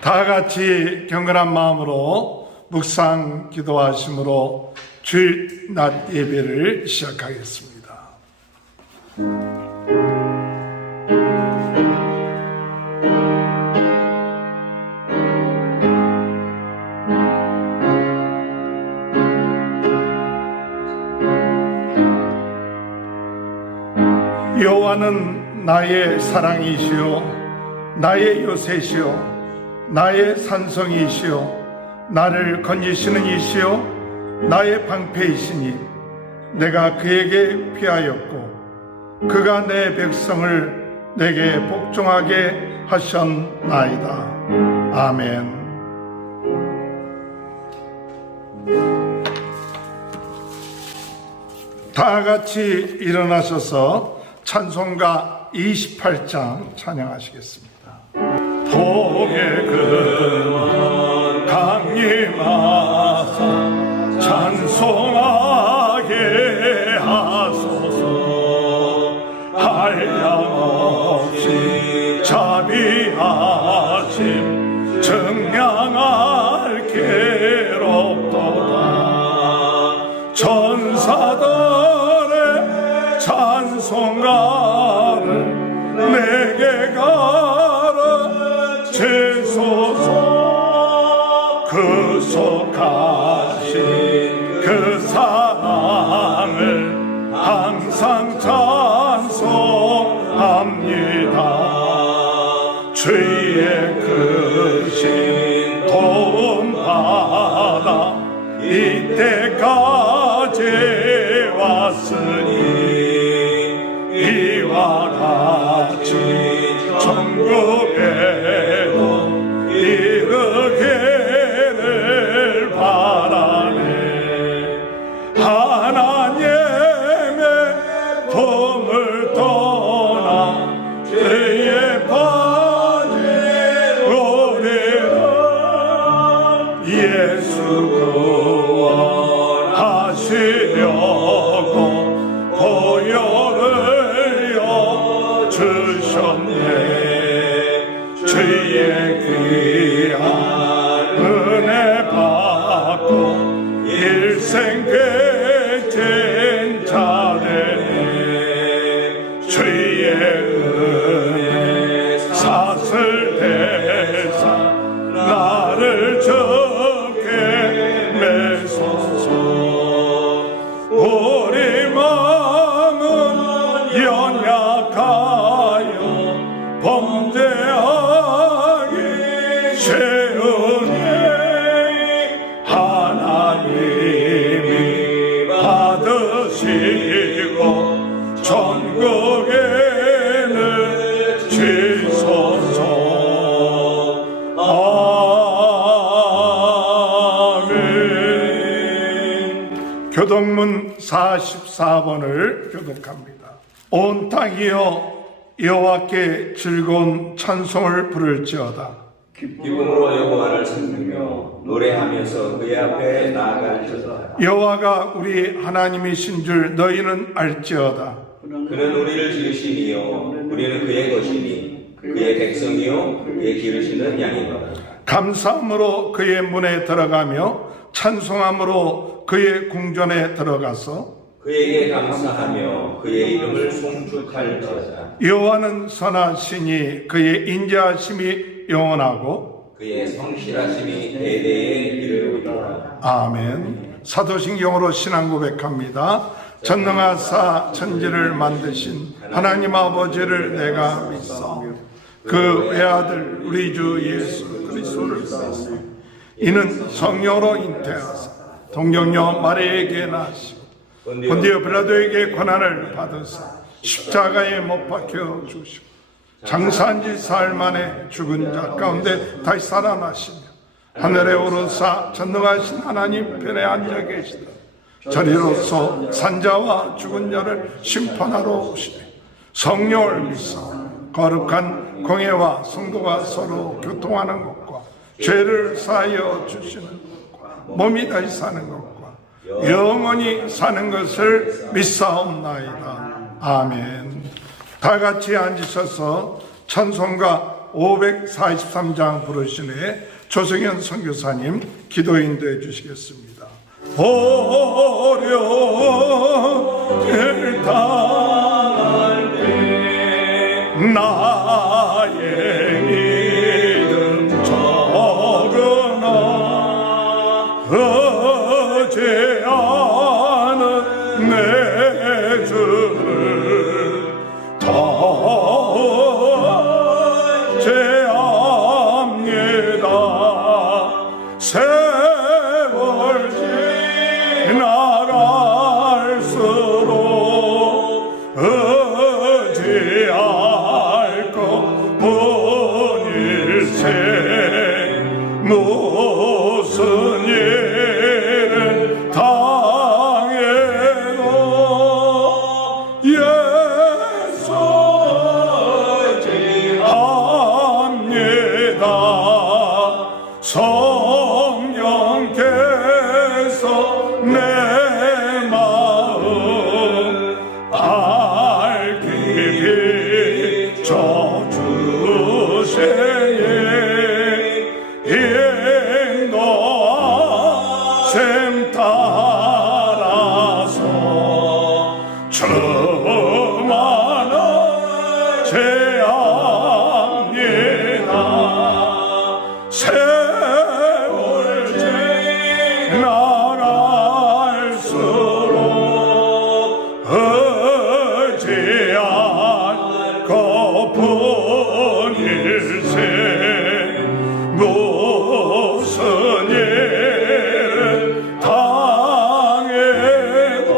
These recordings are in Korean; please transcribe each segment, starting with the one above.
다 같이 경건한 마음으로 묵상 기도하심으로 주일 낮 예배를 시작하겠습니다. 여호와는 나의 사랑이시요 나의 요새시요 나의 산성이시요 나를 건지시는 이시요 나의 방패이시니 내가 그에게 피하였고 그가 내 백성을 내게 복종하게 하셨나이다. 아멘. 다 같이 일어나셔서 찬송가 28장 찬양하시겠습니다. 복의 근원 강림하사 찬송하게 하소서. 한량없이 자비하심 증량할 괴롭도다. 천사들의 찬송가를 내게 가르치소서. 구속하신 그 사랑을 항상 찬송합니다. 주의 크신 도움 받아 이때까지 왔으니 이와 같이 천국에도 이르기를 바라네. 하나님의 품을 떠나 죄에 빠진 우리를 예수 구원하시려고 보혈을 주셨네. 주의 귀한 은혜 받고 일생 빚진 자들이 주의 은혜 사슬 대사 나를 적게 매소서. 우리 마음은 연약하여 범죄하기 쉬우니 하나님이 받으시고 천국에는 지소서. 아멘. 교독문 44번을 교독합니다. 온 땅이여 여호와께 즐거운 찬송을 부를지어다. 기쁨으로 여호와를 찾으며 노래하면서 그의 앞에 나아갈지어다. 여호와가 우리 하나님이신 줄 너희는 알지어다. 그는 우리를 지으시니요 우리는 그의 것이니 그의 백성이요 그의 기르시는 양이로다. 감사함으로 그의 문에 들어가며 찬송함으로 그의 궁전에 들어가서 그에게 감사하며 그의 이름을 송축할지어다. 여호와는 선하시니 그의 인자하심이 영원하고 그의 성실하심이 대대에 이르리로다. 아멘. 사도신경으로 신앙 고백합니다. 전능하사 천지를 만드신 하나님 아버지를 내가 믿사오며 그 외아들 우리 주 예수 그리스도를 믿사오며 이는 성령으로 잉태하사 동정녀 마리아에게 나시고 본디오 빌라도에게 고난을 받으사 십자가에 못 박혀 주시고 장사한 지 사흘 만에 죽은 자 가운데 다시 살아나시며 하늘에 오르사 전능하신 하나님 편에 앉아 계시다. 저리로서 산자와 죽은 자를 심판하러 오시며 성령을 믿사오며 거룩한 공회와 성도가 서로 교통하는 것과 죄를 사하여 주시는 것과 몸이 다시 사는 것과 영원히 사는 것을 믿사옵나이다. 아멘. 다 같이 앉으셔서 찬송가 543장 부르시네 조성현 선교사님 기도 인도해 주시겠습니다. 어려움을 당할 때 나의 믿음 적으나 어제하는 내 주를 더 제합니다. 세월 지나갈수록 의지할 것뿐일세 무슨 일을 당해도 예수 의지합니다. 성령께서 내 마음 밝히 비춰주세요. 인도하심 따라서 저만은 제합니다. 세월 지나갈수록 의지할 것뿐일세 무슨 일을 당해도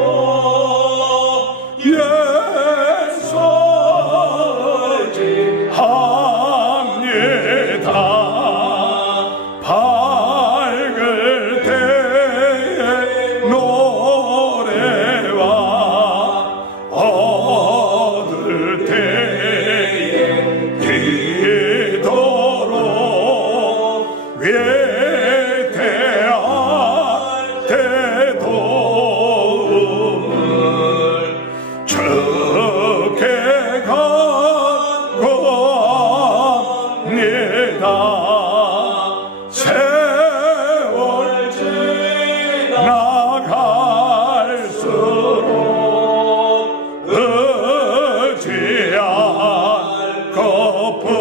예수 의지합니다. 밝을 때의 노래와 얻을 때의 기도로 위대한 대도움을 적게 간구합니다. 세월 지나갈수록 의지할 것뿐일세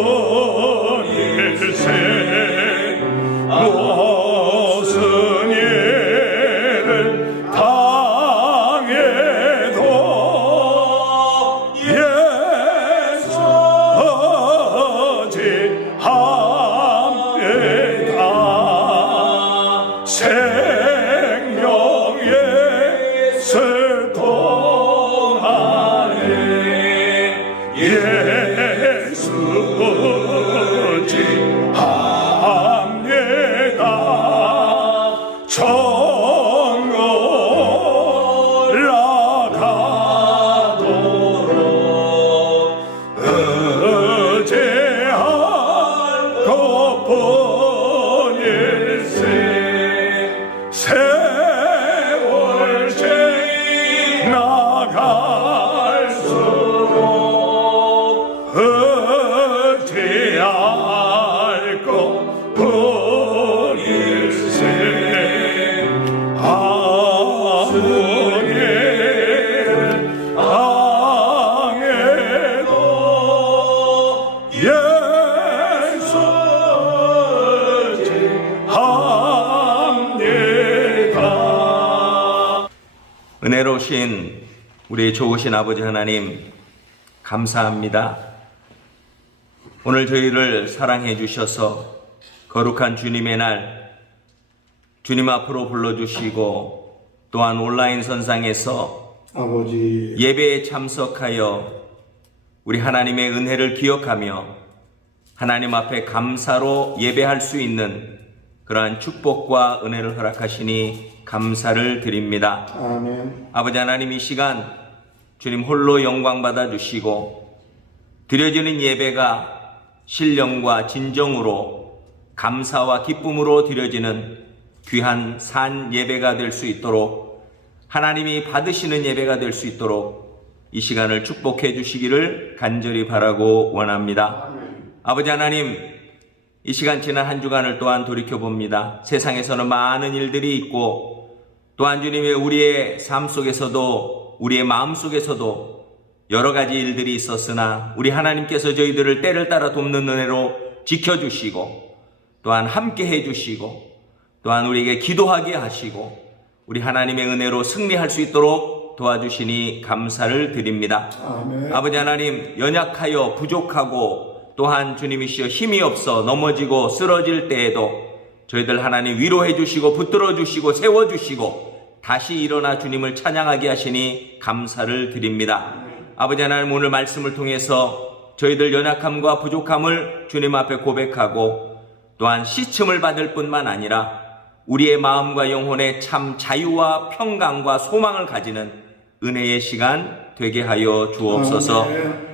무슨 일을 당해도 예수 의지합니다. 생명의 슬 동안에 예수 의지합니다. 천국 올라가도록 의지할 것뿐일세 세월 지나갈수록 의지할 것뿐일세 아무 일을 당해도 예수 의지합니다. 은혜로우신 우리 좋으신 아버지 하나님 감사합니다. 오늘 저희를 사랑해 주셔서 거룩한 주님의 날 주님 앞으로 불러주시고 또한 온라인 선상에서 아버지 예배에 참석하여 우리 하나님의 은혜를 기억하며 하나님 앞에 감사로 예배할 수 있는 그러한 축복과 은혜를 허락하시니 감사를 드립니다. 아멘. 아버지 하나님 이 시간 주님 홀로 영광 받아 주시고 드려지는 예배가 신령과 진정으로 감사와 기쁨으로 드려지는 귀한 산 예배가 될 수 있도록 하나님이 받으시는 예배가 될 수 있도록 이 시간을 축복해 주시기를 간절히 바라고 원합니다. 아버지 하나님, 이 시간 지난 한 주간을 또한 돌이켜봅니다. 세상에서는 많은 일들이 있고 또한 주님의 우리의 삶 속에서도 우리의 마음 속에서도 여러 가지 일들이 있었으나 우리 하나님께서 저희들을 때를 따라 돕는 은혜로 지켜주시고 또한 함께 해주시고 또한 우리에게 기도하게 하시고 우리 하나님의 은혜로 승리할 수 있도록 도와주시니 감사를 드립니다. 아멘. 아버지 하나님, 연약하여 부족하고 또한 주님이시여 힘이 없어 넘어지고 쓰러질 때에도 저희들 하나님 위로해 주시고 붙들어 주시고 세워 주시고 다시 일어나 주님을 찬양하게 하시니 감사를 드립니다. 아버지 하나님, 오늘 말씀을 통해서 저희들 연약함과 부족함을 주님 앞에 고백하고 또한 씻음을 받을 뿐만 아니라 우리의 마음과 영혼에 참 자유와 평강과 소망을 가지는 은혜의 시간 되게 하여 주옵소서.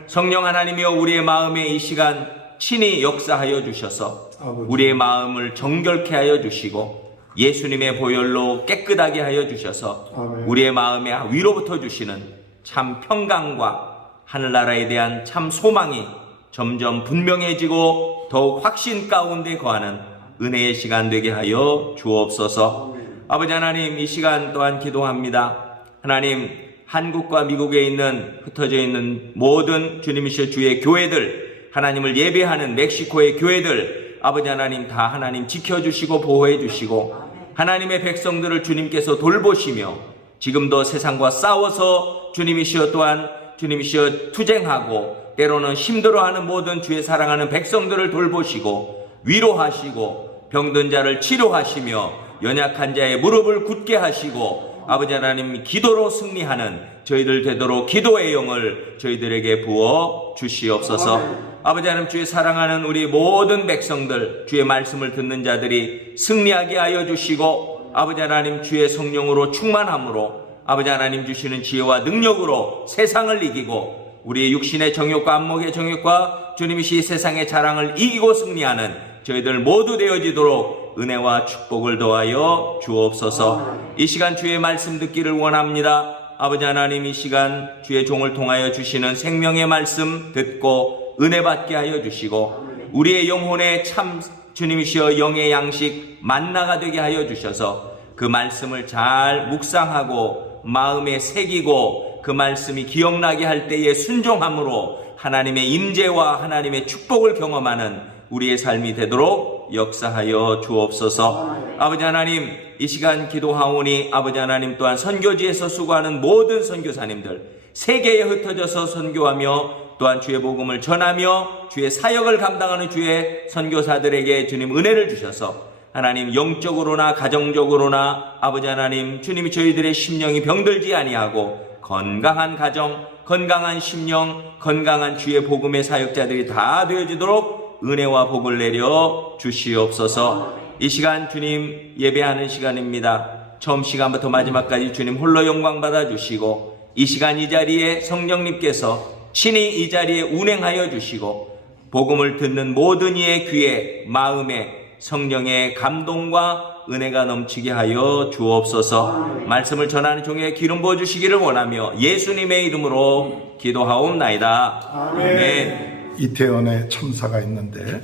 성령 하나님이여, 우리의 마음에 이 시간 친히 역사하여 주셔서 우리의 마음을 정결케 하여 주시고 예수님의 보혈로 깨끗하게 하여 주셔서 우리의 마음에 위로부터 주시는 참 평강과 하늘나라에 대한 참 소망이 점점 분명해지고 더욱 확신 가운데 거하는 은혜의 시간 되게 하여 주옵소서. 아버지 하나님, 이 시간 또한 기도합니다. 하나님, 한국과 미국에 있는 흩어져 있는 모든 주님이시여 주의 교회들, 하나님을 예배하는 멕시코의 교회들, 아버지 하나님 다 하나님 지켜주시고 보호해 주시고 하나님의 백성들을 주님께서 돌보시며 지금도 세상과 싸워서 주님이시여 또한 주님이시여 투쟁하고 때로는 힘들어하는 모든 주의 사랑하는 백성들을 돌보시고 위로하시고 병든 자를 치료하시며 연약한 자의 무릎을 굳게 하시고 아버지 하나님 기도로 승리하는 저희들 되도록 기도의 영을 저희들에게 부어 주시옵소서. 아버지 하나님, 주의 사랑하는 우리 모든 백성들, 주의 말씀을 듣는 자들이 승리하게 하여 주시고 아버지 하나님, 주의 성령으로 충만함으로 아버지 하나님 주시는 지혜와 능력으로 세상을 이기고 우리의 육신의 정욕과 안목의 정욕과 주님이시 세상의 자랑을 이기고 승리하는 저희들 모두 되어지도록 은혜와 축복을 더하여 주옵소서. 이 시간 주의 말씀 듣기를 원합니다. 아버지 하나님, 이 시간 주의 종을 통하여 주시는 생명의 말씀 듣고 은혜 받게 하여 주시고 우리의 영혼에 참 주님이시여 영의 양식 만나가 되게 하여 주셔서 그 말씀을 잘 묵상하고 마음에 새기고 그 말씀이 기억나게 할 때에 순종함으로 하나님의 임재와 하나님의 축복을 경험하는 우리의 삶이 되도록 역사하여 주옵소서. 아버지 하나님, 이 시간 기도하오니 아버지 하나님 또한 선교지에서 수고하는 모든 선교사님들, 세계에 흩어져서 선교하며 또한 주의 복음을 전하며 주의 사역을 감당하는 주의 선교사들에게 주님 은혜를 주셔서 하나님 영적으로나 가정적으로나 아버지 하나님 주님이 저희들의 심령이 병들지 아니하고 건강한 가정, 건강한 심령, 건강한 주의 복음의 사역자들이 다 되어지도록 은혜와 복을 내려 주시옵소서. 이 시간 주님 예배하는 시간입니다. 처음 시간부터 마지막까지 주님 홀로 영광 받아 주시고 이 시간 이 자리에 성령님께서 친히 이 자리에 운행하여 주시고 복음을 듣는 모든 이의 귀에 마음에 성령의 감동과 은혜가 넘치게 하여 주옵소서. 말씀을 전하는 종에 기름 부어 주시기를 원하며 예수님의 이름으로 기도하옵나이다. 아멘. 이태원에 참사가 있는데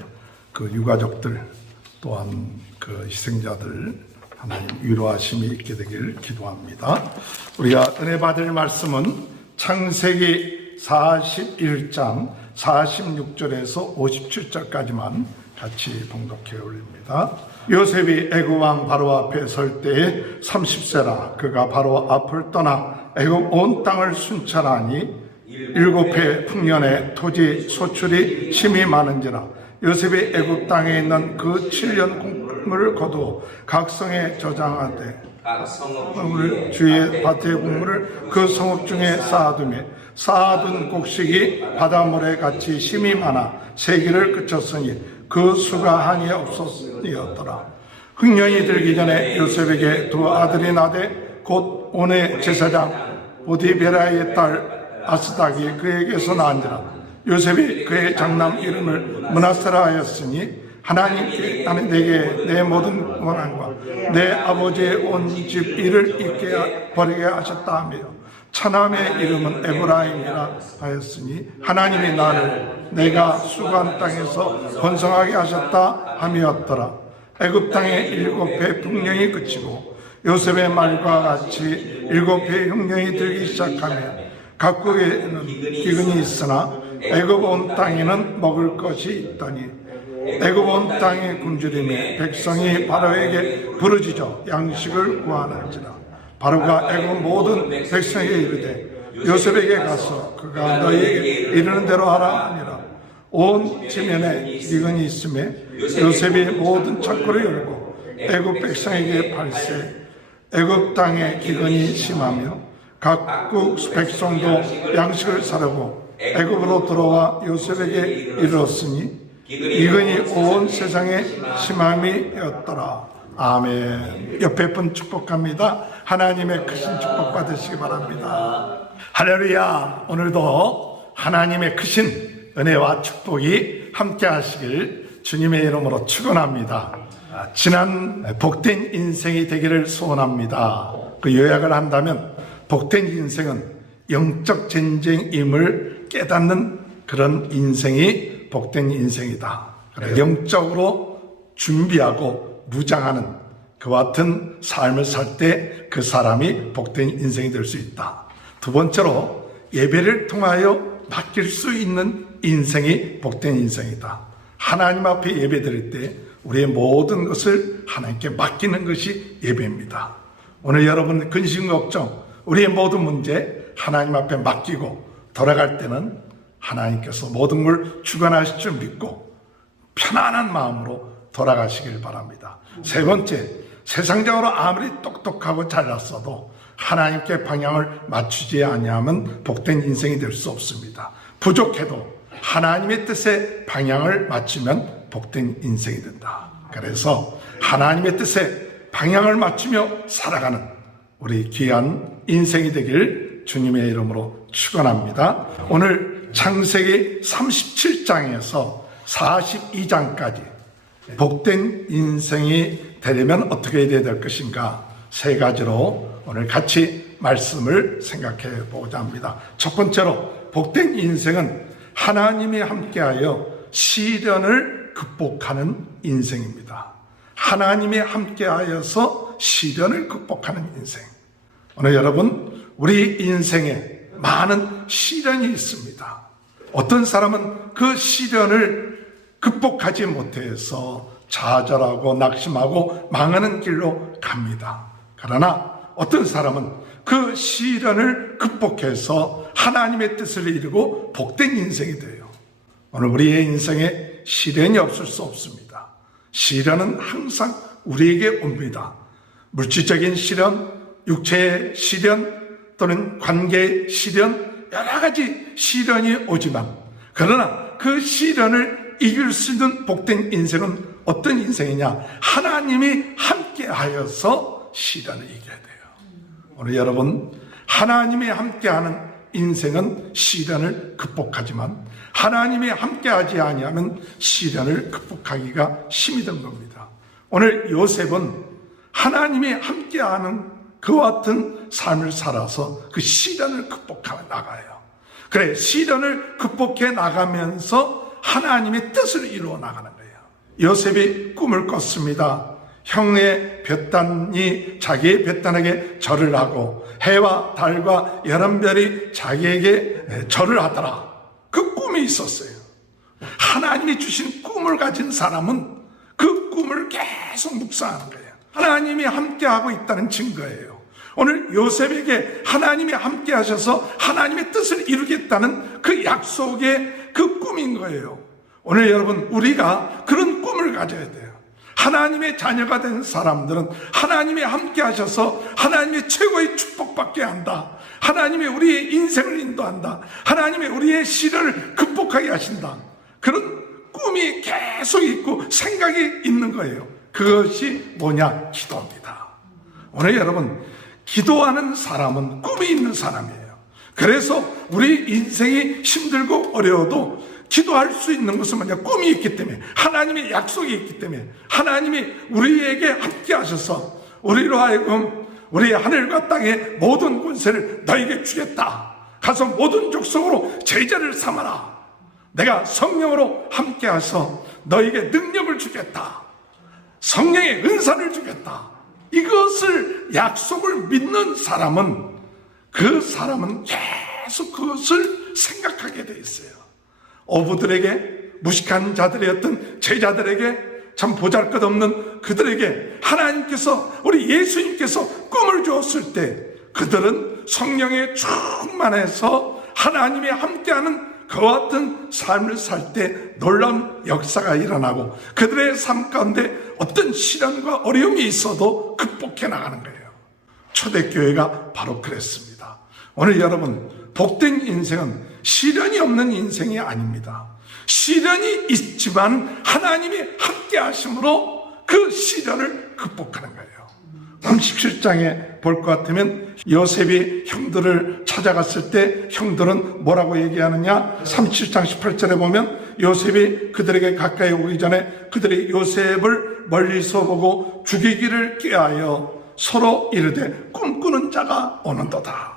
그 유가족들 또한 그 희생자들 하나님 위로하심이 있게 되길 기도합니다. 우리가 은혜 받을 말씀은 창세기 41장 46절에서 57절까지만 같이 봉독해 올립니다. 요셉이 애굽 왕 바로 앞에 설 때에 30세라 그가 바로 앞을 떠나 애굽 온 땅을 순찰하니 7해 풍년에 토지 소출이 심히 많은지라 요셉이 애굽 땅에 있는 그 7년 곡물을 거두어 각 성에 저장하되 주의 밭의 곡물을 그 성읍 중에 쌓아두며 쌓아둔 곡식이 바닷물에 같이 심히 많아 세기를 그쳤으니 그 수가 한이 없었더라. 흑년이 들기 전에 요셉에게 두 아들이 나되 곧 온의 제사장 보디베라의 딸 아스닥이 그에게서 낳은지라. 요셉이 그의 장남 이름을 므낫세라 하였으니 하나님께 나는 내게 내 모든 원한과 내 아버지의 온 집 일을 잊게 버리게 하셨다 하며 차남의 이름은 에브라임이라 하였으니 하나님이 나를 내가 수고한 땅에서 번성하게 하셨다 함이었더라. 애굽 땅에 7해 풍령이 그치고 요셉의 말과 같이 7해의 흉년이 들기 시작하며 각국에는 기근이 있으나 애굽 온 땅에는 먹을 것이 있더니 애굽 온 땅에 굶주림에 백성이 바로에게 부르짖어 양식을 구하는지라. 바로가 애굽 모든 백성에게 이르되 요셉에게 가서 그가 너희에게 이르는 대로 하라 하니라. 온 지면에 기근이 있음에 요셉이 모든 창고를 열고 애굽 백성에게 발세 애굽 땅에 기근이 심하며 각국 백성도 양식을 사려고 애굽으로 들어와 요셉에게 이르렀으니 기근이 온 세상에 심함이었더라. 아멘. 옆에 분 축복합니다. 하나님의 크신 축복 받으시기 바랍니다. 할렐루야. 오늘도 하나님의 크신 은혜와 축복이 함께 하시길 주님의 이름으로 축원합니다. 지난 복된 인생이 되기를 소원합니다. 그 요약을 한다면 복된 인생은 영적 전쟁임을 깨닫는 그런 인생이 복된 인생이다. 영적으로 준비하고 무장하는 그와 같은 삶을 살 때 그 사람이 복된 인생이 될 수 있다. 두 번째로 예배를 통하여 맡길 수 있는 인생이 복된 인생이다. 하나님 앞에 예배 드릴 때 우리의 모든 것을 하나님께 맡기는 것이 예배입니다. 오늘 여러분 근심 걱정 우리의 모든 문제 하나님 앞에 맡기고 돌아갈 때는 하나님께서 모든 걸 주관하실 줄 믿고 편안한 마음으로 돌아가시길 바랍니다. 세 번째, 세상적으로 아무리 똑똑하고 잘났어도 하나님께 방향을 맞추지 아니하면 복된 인생이 될 수 없습니다. 부족해도 하나님의 뜻에 방향을 맞추면 복된 인생이 된다. 그래서 하나님의 뜻에 방향을 맞추며 살아가는 우리 귀한 인생이 되길 주님의 이름으로 축원합니다. 오늘 창세기 37장에서 42장까지 복된 인생이 되려면 어떻게 해야 될 것인가 세 가지로 오늘 같이 말씀을 생각해 보고자 합니다. 첫 번째로 복된 인생은 하나님이 함께하여 시련을 극복하는 인생입니다. 하나님이 함께하여서 시련을 극복하는 인생. 오늘 여러분 우리 인생에 많은 시련이 있습니다. 어떤 사람은 그 시련을 극복하지 못해서 좌절하고 낙심하고 망하는 길로 갑니다. 그러나 어떤 사람은 그 시련을 극복해서 하나님의 뜻을 이루고 복된 인생이 돼요. 오늘 우리의 인생에 시련이 없을 수 없습니다. 시련은 항상 우리에게 옵니다. 물질적인 시련, 육체의 시련, 또는 관계의 시련, 여러 가지 시련이 오지만 그러나 그 시련을 이길 수 있는 복된 인생은 어떤 인생이냐? 하나님이 함께하여서 시련을 이겨야 돼요. 오늘 여러분 하나님이 함께하는 인생은 시련을 극복하지만 하나님이 함께하지 아니하면 시련을 극복하기가 힘이 든 겁니다. 오늘 요셉은 하나님이 함께하는 그와 같은 삶을 살아서 그 시련을 극복해 나가요. 그래 시련을 극복해 나가면서 하나님의 뜻을 이루어 나가는 거예요. 요셉이 꿈을 꿨습니다. 형의 벳단이 자기의 벳단에게 절을 하고 해와 달과 여러 별이 자기에게 절을 하더라. 그 꿈이 있었어요. 하나님이 주신 꿈을 가진 사람은 그 꿈을 계속 묵상하는 거예요. 하나님이 함께하고 있다는 증거예요. 오늘 요셉에게 하나님이 함께 하셔서 하나님의 뜻을 이루겠다는 그 약속의 그 꿈인 거예요. 오늘 여러분 우리가 그런 꿈을 가져야 돼요. 하나님의 자녀가 된 사람들은 하나님이 함께 하셔서 하나님의 최고의 축복받게 한다. 하나님이 우리의 인생을 인도한다. 하나님이 우리의 시련을 극복하게 하신다. 그런 꿈이 계속 있고 생각이 있는 거예요. 그것이 뭐냐? 기도입니다. 오늘 여러분 기도하는 사람은 꿈이 있는 사람이에요. 그래서 우리 인생이 힘들고 어려워도 기도할 수 있는 것은 뭐냐? 꿈이 있기 때문에, 하나님의 약속이 있기 때문에, 하나님이 우리에게 함께 하셔서 우리로 하여금 우리 하늘과 땅의 모든 권세를 너에게 주겠다. 가서 모든 족속으로 제자를 삼아라. 내가 성령으로 함께하서 너에게 능력을 주겠다. 성령의 은사를 주겠다. 이것을 약속을 믿는 사람은 그 사람은 계속 그것을 생각하게 돼 있어요. 어부들에게, 무식한 자들이었던 제자들에게, 참 보잘것없는 그들에게 하나님께서, 우리 예수님께서 꿈을 주었을 때 그들은 성령에 충만해서 하나님이 함께하는 그와 같은 삶을 살 때 놀라운 역사가 일어나고 그들의 삶 가운데 어떤 시련과 어려움이 있어도 극복해 나가는 거예요. 초대교회가 바로 그랬습니다. 오늘 여러분, 복된 인생은 시련이 없는 인생이 아닙니다. 시련이 있지만 하나님이 함께 하심으로 그 시련을 극복하는 거예요. 37장에 볼 것 같으면 요셉이 형들을 찾아갔을 때 형들은 뭐라고 얘기하느냐? 37장 18절에 보면 요셉이 그들에게 가까이 오기 전에 그들이 요셉을 멀리서 보고 죽이기를 꾀하여 서로 이르되 꿈꾸는 자가 오는도다.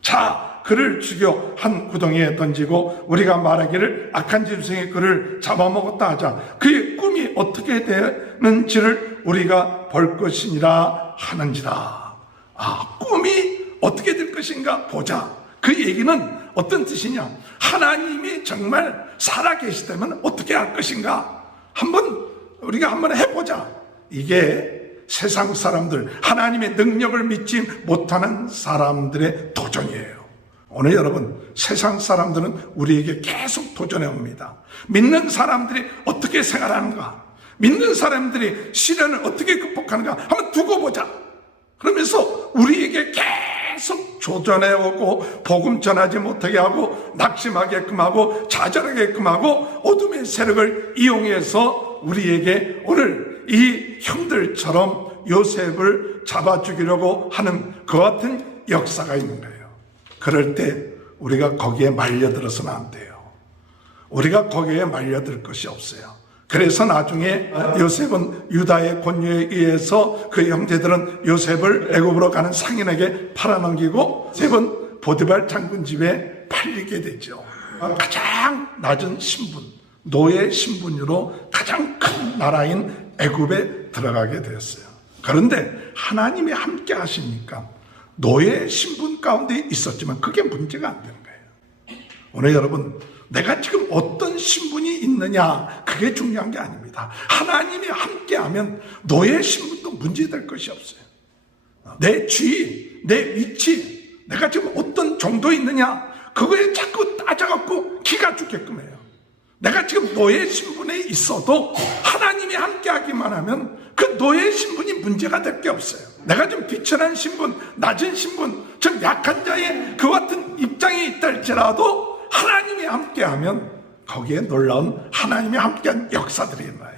자, 그를 죽여 한 구덩이에 던지고 우리가 말하기를 악한 짐승이 그를 잡아먹었다 하자. 그의 꿈이 어떻게 되는지를 우리가 볼 것이니라 하는지라. 꿈이 어떻게 될 것인가 보자. 그 얘기는 어떤 뜻이냐? 하나님이 정말 살아계시다면 어떻게 할 것인가? 우리가 한번 해보자. 이게 세상 사람들, 하나님의 능력을 믿지 못하는 사람들의 도전이에요. 오늘 여러분, 세상 사람들은 우리에게 계속 도전해 옵니다. 믿는 사람들이 어떻게 생활하는가, 믿는 사람들이 시련을 어떻게 극복하는가 한번 두고 보자. 그러면서 우리에게 계속 도전해 오고 복음 전하지 못하게 하고 낙심하게끔 하고 좌절하게끔 하고 어둠의 세력을 이용해서 우리에게 오늘 이 형들처럼 요셉을 잡아 죽이려고 하는 그 같은 역사가 있는 거예요. 그럴 때 우리가 거기에 말려들어서는 안 돼요. 우리가 거기에 말려들 것이 없어요. 그래서 나중에 요셉은 유다의 권유에 의해서 그 형제들은 요셉을 애굽으로 가는 상인에게 팔아넘기고 요셉은 보디발 장군 집에 팔리게 되죠. 가장 낮은 신분, 노예 신분으로 가장 큰 나라인 애굽에 들어가게 되었어요. 그런데 하나님이 함께 하시니까 노예 신분 가운데 있었지만 그게 문제가 안 되는 거예요. 오늘 여러분, 내가 지금 어떤 신분이 있느냐, 그게 중요한 게 아닙니다. 하나님이 함께하면 노예 신분도 문제될 것이 없어요. 내 지위, 내 위치, 내가 지금 어떤 정도에 있느냐, 그거에 자꾸 따져갖고 기가 죽게끔 해요. 내가 지금 노예 신분에 있어도 하나님이 함께하기만 하면 그 노예 신분이 문제가 될 게 없어요. 내가 좀 비천한 신분, 낮은 신분, 좀 약한 자의 그 같은 입장에 있다 할지라도 하나님이 함께하면 거기에 놀라운 하나님이 함께한 역사들이 일어나요.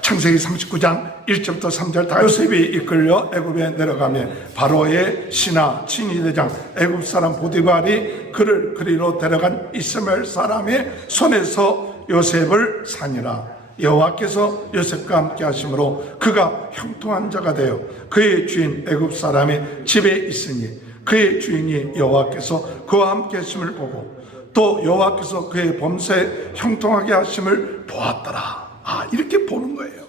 창세기 39장 1절부터 3절 다 요셉이 이끌려 애굽에 내려가며 바로의 신하 친위대장 애굽 사람 보디발이 그를 그리로 데려간 이스마엘 사람의 손에서 요셉을 사니라. 여호와께서 요셉과 함께 하심으로 그가 형통한 자가 되어 그의 주인 애굽 사람의 집에 있으니 그의 주인이 여호와께서 그와 함께 하심을 보고 또 여호와께서 그의 범사에 형통하게 하심을 보았더라. 이렇게 보는 거예요.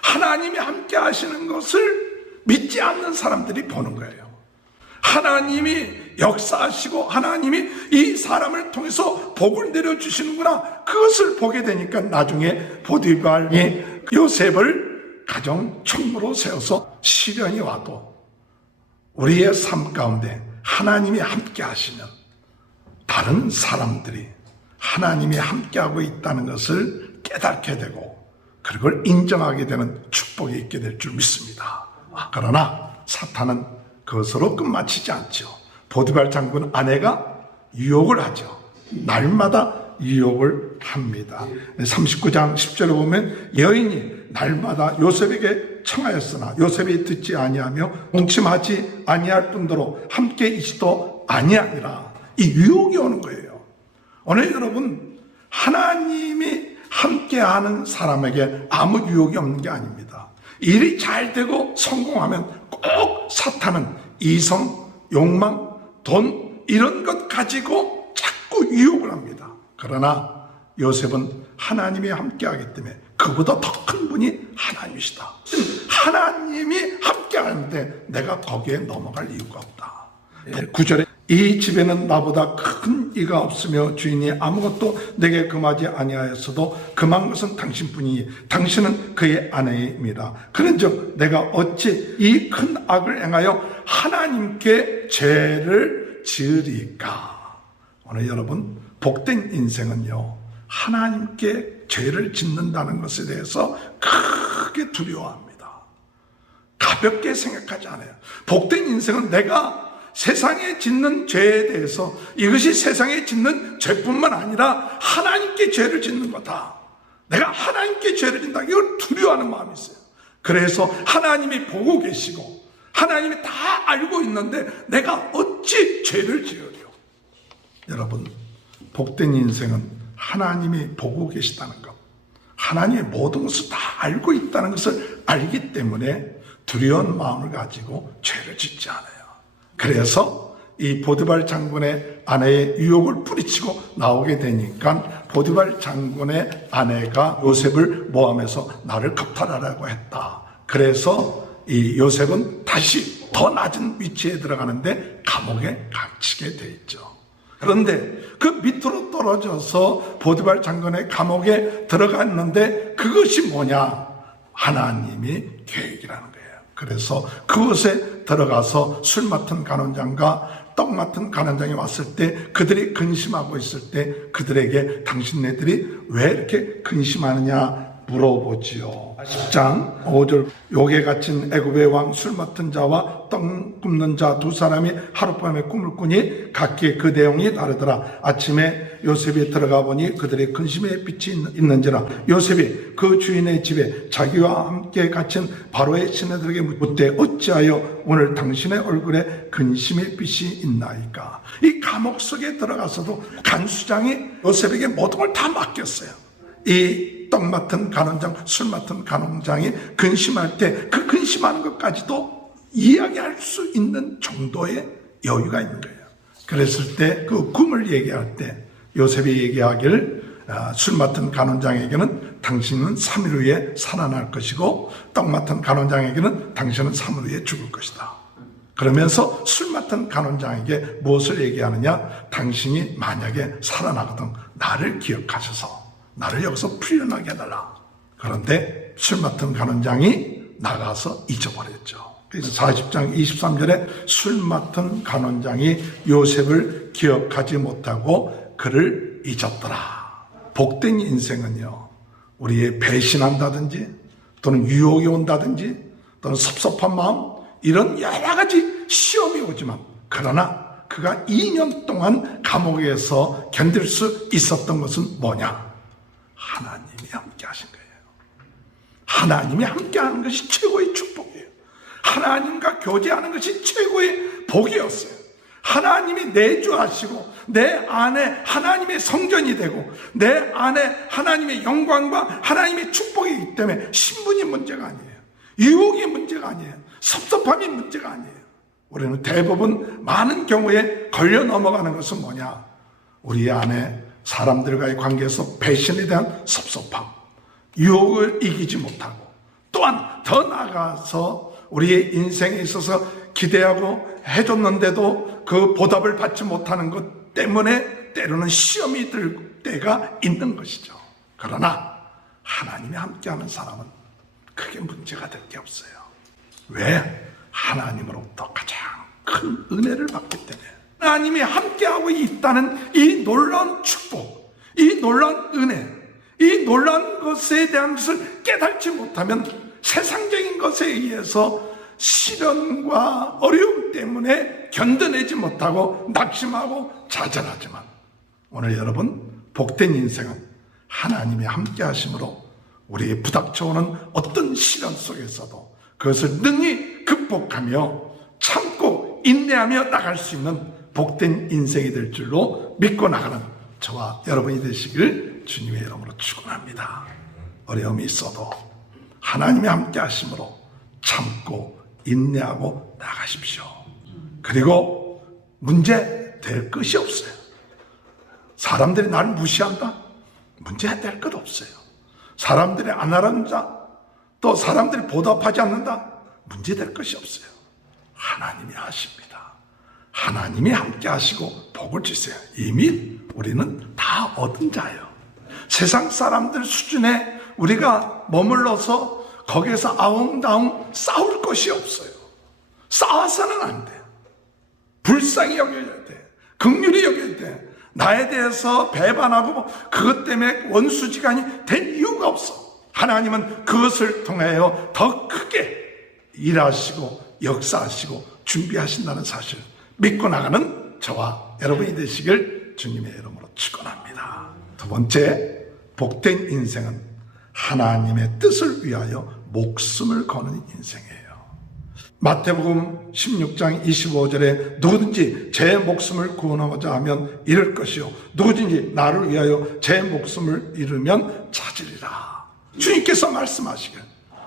하나님이 함께 하시는 것을 믿지 않는 사람들이 보는 거예요. 하나님이 역사하시고 하나님이 이 사람을 통해서 복을 내려주시는구나, 그것을 보게 되니까 나중에 보디발이 요셉을 가정 총무로 세워서 시련이 와도 우리의 삶 가운데 하나님이 함께 하시면 다른 사람들이 하나님이 함께하고 있다는 것을 깨닫게 되고 그걸 인정하게 되는 축복이 있게 될 줄 믿습니다. 그러나 사탄은 그것으로 끝마치지 않죠. 보디발 장군 아내가 유혹을 하죠. 날마다 유혹을 합니다. 39장 10절에 보면 여인이 날마다 요셉에게 청하였으나 요셉이 듣지 아니하며 동침하지 아니할 뿐더러 함께 있지도 아니하니라. 이 유혹이 오는 거예요. 오늘 여러분, 하나님이 함께하는 사람에게 아무 유혹이 없는 게 아닙니다. 일이 잘 되고 성공하면 꼭 사탄은 이성, 욕망, 돈 이런 것 가지고 자꾸 유혹을 합니다. 그러나 요셉은 하나님이 함께하기 때문에 그보다 더 큰 분이 하나님이시다. 하나님이 함께하는데 내가 거기에 넘어갈 이유가 없다. 9절에 이 집에는 나보다 큰 이가 없으며 주인이 아무것도 내게 금하지 아니하였어도 금한 것은 당신뿐이니 당신은 그의 아내입니다. 그런즉 내가 어찌 이 큰 악을 행하여 하나님께 죄를 지으리까. 오늘 여러분, 복된 인생은요, 하나님께 죄를 짓는다는 것에 대해서 크게 두려워합니다. 가볍게 생각하지 않아요. 복된 인생은 내가 세상에 짓는 죄에 대해서 이것이 세상에 짓는 죄뿐만 아니라 하나님께 죄를 짓는 거다. 내가 하나님께 죄를 짓는다. 이걸 두려워하는 마음이 있어요. 그래서 하나님이 보고 계시고 하나님이 다 알고 있는데 내가 어찌 죄를 지으려. 여러분, 복된 인생은 하나님이 보고 계시다는 것, 하나님의 모든 것을 다 알고 있다는 것을 알기 때문에 두려운 마음을 가지고 죄를 짓지 않아요. 그래서 이 보디발 장군의 아내의 유혹을 뿌리치고 나오게 되니까 보디발 장군의 아내가 요셉을 모함해서 나를 겁탈하라고 했다. 그래서 이 요셉은 다시 더 낮은 위치에 들어가는데 감옥에 갇히게 돼 있죠. 그런데 그 밑으로 떨어져서 보디발 장군의 감옥에 들어갔는데 그것이 뭐냐? 하나님이 계획이라는 거예요. 그래서 그곳에 들어가서 술 맡은 간원장과 떡 맡은 간원장이 왔을 때 그들이 근심하고 있을 때 그들에게 당신네들이 왜 이렇게 근심하느냐 물어보지요. 10장 5절 욕에 갇힌 애굽의 왕 술 맡은 자와 떡 굽는 자 두 사람이 하룻밤에 꿈을 꾸니 각기 그 내용이 다르더라. 아침에 요셉이 들어가 보니 그들의 근심의 빛이 있는지라. 요셉이 그 주인의 집에 자기와 함께 갇힌 바로의 시내들에게 묻되 어찌하여 오늘 당신의 얼굴에 근심의 빛이 있나이까. 이 감옥 속에 들어가서도 간수장이 요셉에게 모든 걸 다 맡겼어요. 이 떡 맡은 간원장, 술 맡은 간원장이 근심할 때 그 근심하는 것까지도 이야기할 수 있는 정도의 여유가 있는 거예요. 그랬을 때 그 꿈을 얘기할 때 요셉이 얘기하기를 술 맡은 간원장에게는 당신은 3일 후에 살아날 것이고 떡 맡은 간원장에게는 당신은 3일 후에 죽을 것이다. 그러면서 술 맡은 간원장에게 무엇을 얘기하느냐? 당신이 만약에 살아나거든 나를 기억하셔서 나를 여기서 풀려나게 해달라. 그런데 술 맡은 간원장이 나가서 잊어버렸죠. 그래서 40장 23절에 술 맡은 간원장이 요셉을 기억하지 못하고 그를 잊었더라. 복된 인생은요, 우리의 배신한다든지 또는 유혹이 온다든지 또는 섭섭한 마음 이런 여러 가지 시험이 오지만 그러나 그가 2년 동안 감옥에서 견딜 수 있었던 것은 뭐냐? 하나님이 함께 하신 거예요. 하나님이 함께 하는 것이 최고의 축복이에요. 하나님과 교제하는 것이 최고의 복이었어요. 하나님이 내주하시고 내 안에 하나님의 성전이 되고 내 안에 하나님의 영광과 하나님의 축복이기 때문에 신분이 문제가 아니에요. 유혹이 문제가 아니에요. 섭섭함이 문제가 아니에요. 우리는 대부분 많은 경우에 걸려 넘어가는 것은 뭐냐? 우리 안에 사람들과의 관계에서 배신에 대한 섭섭함, 유혹을 이기지 못하고 또한 더 나아가서 우리의 인생에 있어서 기대하고 해줬는데도 그 보답을 받지 못하는 것 때문에 때로는 시험이 들 때가 있는 것이죠. 그러나 하나님이 함께하는 사람은 크게 문제가 될 게 없어요. 왜? 하나님으로부터 가장 큰 은혜를 받기 때문에 하나님이 함께하고 있다는 이 놀라운 축복, 이 놀라운 은혜, 이 놀라운 것에 대한 것을 깨닫지 못하면 세상적인 것에 의해서 시련과 어려움 때문에 견뎌내지 못하고 낙심하고 좌절하지만 오늘 여러분 복된 인생은 하나님이 함께 하심으로 우리의 부닥쳐오는 어떤 시련 속에서도 그것을 능히 극복하며 참고 인내하며 나갈 수 있는 복된 인생이 될 줄로 믿고 나가는 저와 여러분이 되시길 주님의 이름으로 축원합니다. 어려움이 있어도 하나님이 함께 하심으로 참고 인내하고 나가십시오. 그리고 문제 될 것이 없어요. 사람들이 나를 무시한다? 문제 될 것 없어요. 사람들이 안 알아준다? 또 사람들이 보답하지 않는다? 문제 될 것이 없어요. 하나님이 하십니다. 하나님이 함께 하시고 복을 주세요. 이미 우리는 다 얻은 자예요. 세상 사람들 수준에 우리가 머물러서 거기에서 아웅다웅 싸울 것이 없어요. 싸워서는 안 돼요. 불쌍히 여겨야 돼. 긍휼히 여겨야 돼. 나에 대해서 배반하고 그것 때문에 원수지간이 된 이유가 없어. 하나님은 그것을 통하여 더 크게 일하시고 역사하시고 준비하신다는 사실 믿고 나가는 저와 여러분이 되시길 주님의 이름으로 축원합니다. 두 번째, 복된 인생은 하나님의 뜻을 위하여 목숨을 거는 인생이에요. 마태복음 16장 25절에 누구든지 제 목숨을 구원하고자 하면 잃을 것이요 누구든지 나를 위하여 제 목숨을 잃으면 찾으리라. 주님께서 말씀하시길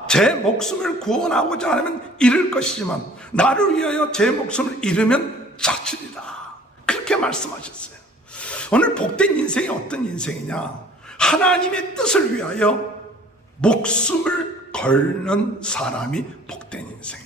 제 목숨을 구원하고자 하면 잃을 것이지만 나를 위하여 제 목숨을 잃으면 찾으리라. 그렇게 말씀하셨어요. 오늘 복된 인생이 어떤 인생이냐? 하나님의 뜻을 위하여 목숨을 걸는 사람이 복된 인생이에요.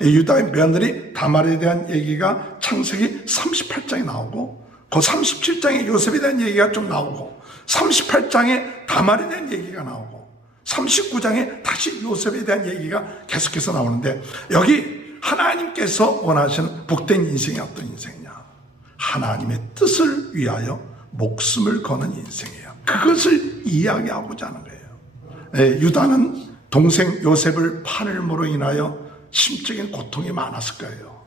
유다의 며느리 다말에 대한 얘기가 창세기 38장에 나오고 그 37장에 요셉에 대한 얘기가 좀 나오고 38장에 다말에 대한 얘기가 나오고 39장에 다시 요셉에 대한 얘기가 계속해서 나오는데 여기 하나님께서 원하시는 복된 인생이 어떤 인생이냐? 하나님의 뜻을 위하여 목숨을 거는 인생이에요. 그것을 이야기하고자 하는 거예요. 유다는 동생 요셉을 파냄으로 인하여 심적인 고통이 많았을 거예요.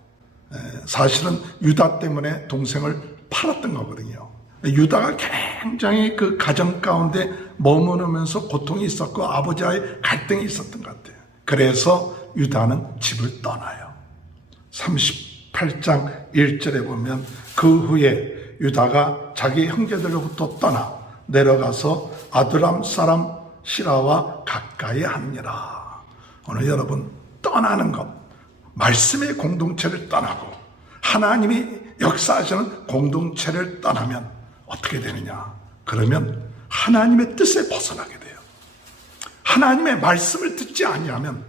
사실은 유다 때문에 동생을 팔았던 거거든요. 유다가 굉장히 그 가정 가운데 머무르면서 고통이 있었고 아버지와의 갈등이 있었던 것 같아요. 그래서 유다는 집을 떠나요. 38장 1절에 보면 그 후에 유다가 자기 형제들로부터 떠나 내려가서 아두람 사람 시라와 가까이 합니다. 오늘 여러분 떠나는 것, 말씀의 공동체를 떠나고 하나님이 역사하시는 공동체를 떠나면 어떻게 되느냐? 그러면 하나님의 뜻에 벗어나게 돼요. 하나님의 말씀을 듣지 아니하면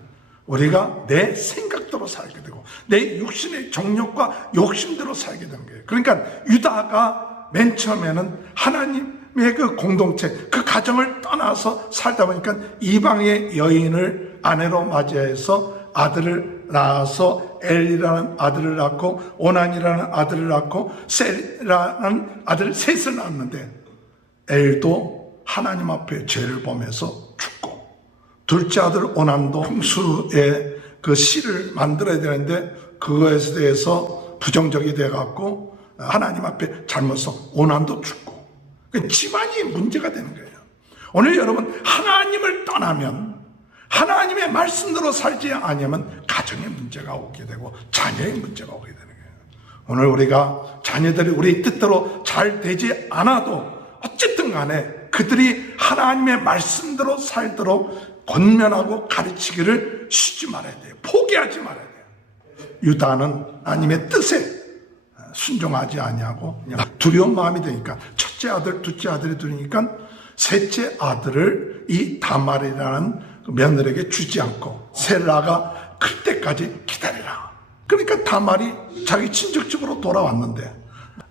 우리가 내 생각대로 살게 되고 내 육신의 정욕과 욕심대로 살게 되는 거예요. 그러니까 유다가 맨 처음에는 하나님의 그 공동체, 그 가정을 떠나서 살다 보니까 이방의 여인을 아내로 맞이해서 아들을 낳아서 엘이라는 아들을 낳고 오난이라는 아들을 낳고 셀이라는 아들 셋을 낳았는데 엘도 하나님 앞에 죄를 범해서 죽고 둘째 아들 오난도 홍수의 그 씨를 만들어야 되는데 그거에 대해서 부정적이 돼갖고 하나님 앞에 잘못해서 오난도 죽고 집안이 문제가 되는 거예요. 오늘 여러분 하나님을 떠나면 하나님의 말씀대로 살지 아니하면 가정의 문제가 오게 되고 자녀의 문제가 오게 되는 거예요. 오늘 우리가 자녀들이 우리 뜻대로 잘 되지 않아도 어쨌든 간에 그들이 하나님의 말씀대로 살도록 권면하고 가르치기를 쉬지 말아야 돼요. 포기하지 말아야 돼요. 유다는 하나님의 뜻에 순종하지 아니하고 그냥 두려운 마음이 되니까 첫째 아들, 둘째 아들이 들으니까 셋째 아들을 이 다말이라는 며느리에게 주지 않고 셀라가 클 때까지 기다리라. 그러니까 다말이 자기 친척집으로 돌아왔는데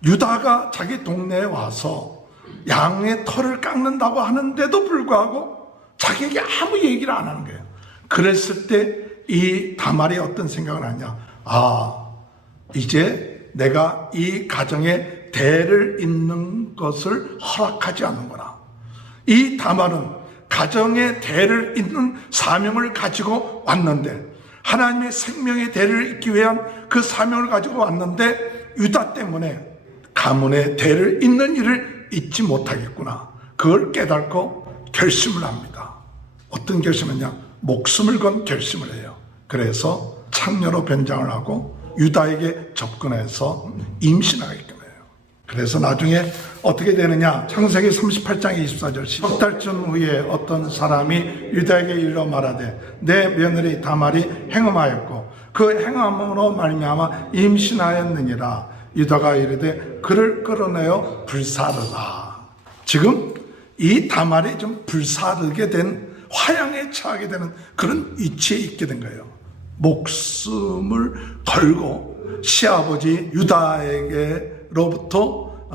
유다가 자기 동네에 와서 양의 털을 깎는다고 하는데도 불구하고 자기에게 아무 얘기를 안 하는 거예요. 그랬을 때 이 다말이 어떤 생각을 하냐? 이제 내가 이 가정에 대를 잇는 것을 허락하지 않는구나. 이 다말은 가정의 대를 잇는 사명을 가지고 왔는데 하나님의 생명의 대를 잇기 위한 그 사명을 가지고 왔는데 유다 때문에 가문의 대를 잇는 일을 잊지 못하겠구나. 그걸 깨닫고 결심을 합니다. 어떤 결심이냐? 목숨을 건 결심을 해요. 그래서 창녀로 변장을 하고 유다에게 접근해서 임신하게끔 해요. 그래서 나중에 어떻게 되느냐? 창세기 38장 24절 석 달쯤 후에 어떤 사람이 유다에게 이르러 말하되 내 며느리 다말이 행음하였고 그 행함으로 말미암아 임신하였느니라. 유다가 이르되 그를 끌어내어 불사르라. 지금 이 다말이 좀 불사르게 된, 화양에 처하게 되는 그런 위치에 있게 된 거예요. 목숨을 걸고 시아버지 유다에게로부터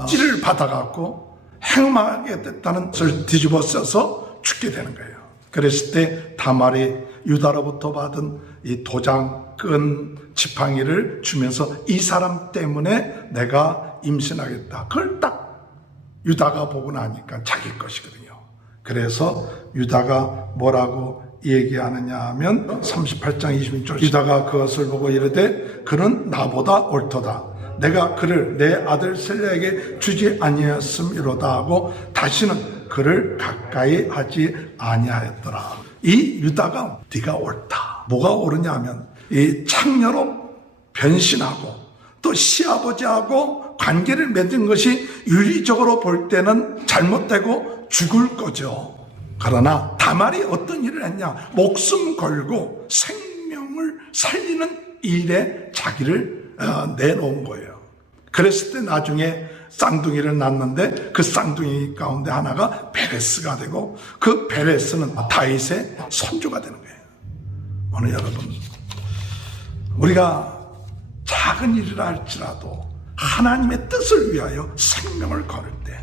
찌를 받아갖고 행음하게 됐다는 것을 뒤집어 써서 죽게 되는 거예요. 그랬을 때 다말이 유다로부터 받은 이 도장 끈 지팡이를 주면서 이 사람 때문에 내가 임신하겠다. 그걸 딱 유다가 보고 나니까 자기 것이거든요. 그래서 유다가 뭐라고 얘기하느냐 하면 38장 26절 유다가 그것을 보고 이르되 그는 나보다 옳도다. 내가 그를 내 아들 셀레에게 주지 아니하였음이로다 하고 다시는 그를 가까이 하지 아니하였더라. 이 유다가 네가 옳다. 뭐가 옳으냐 하면 이 창녀로 변신하고 또 시아버지하고 관계를 맺은 것이 윤리적으로 볼 때는 잘못되고 죽을 거죠. 그러나 다말이 어떤 일을 했냐? 목숨 걸고 생명을 살리는 일에 자기를 내놓은 거예요. 그랬을 때 나중에 쌍둥이를 낳는데 그 쌍둥이 가운데 하나가 베레스가 되고 그 베레스는 다윗의 손주가 되는 거예요. 오늘 여러분, 우리가 작은 일이라 할지라도 하나님의 뜻을 위하여 생명을 걸을 때